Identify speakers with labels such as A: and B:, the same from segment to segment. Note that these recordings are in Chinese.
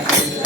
A: Gracias.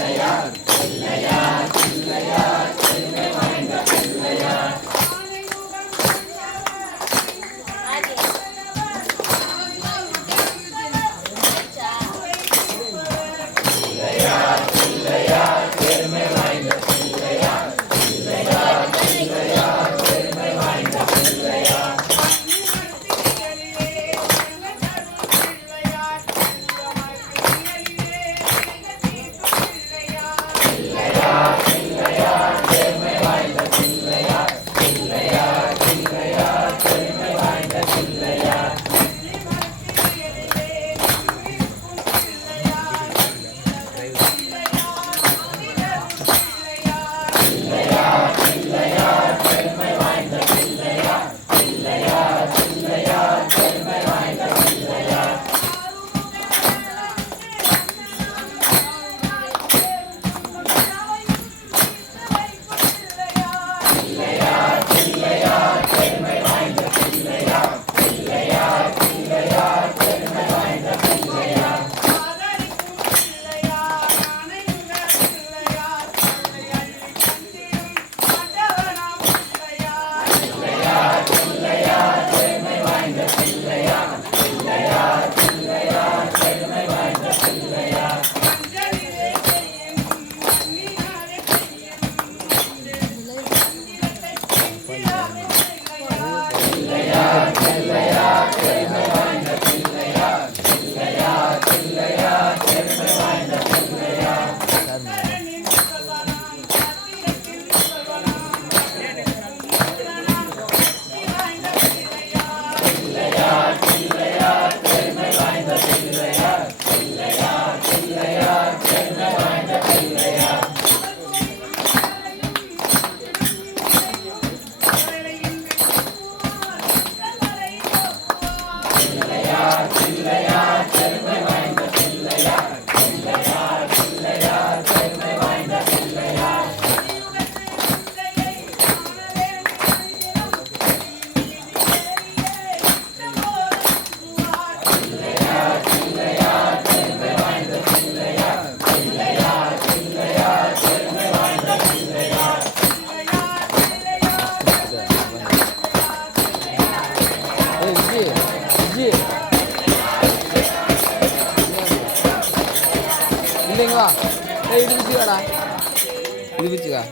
B: Đây, Linh chia.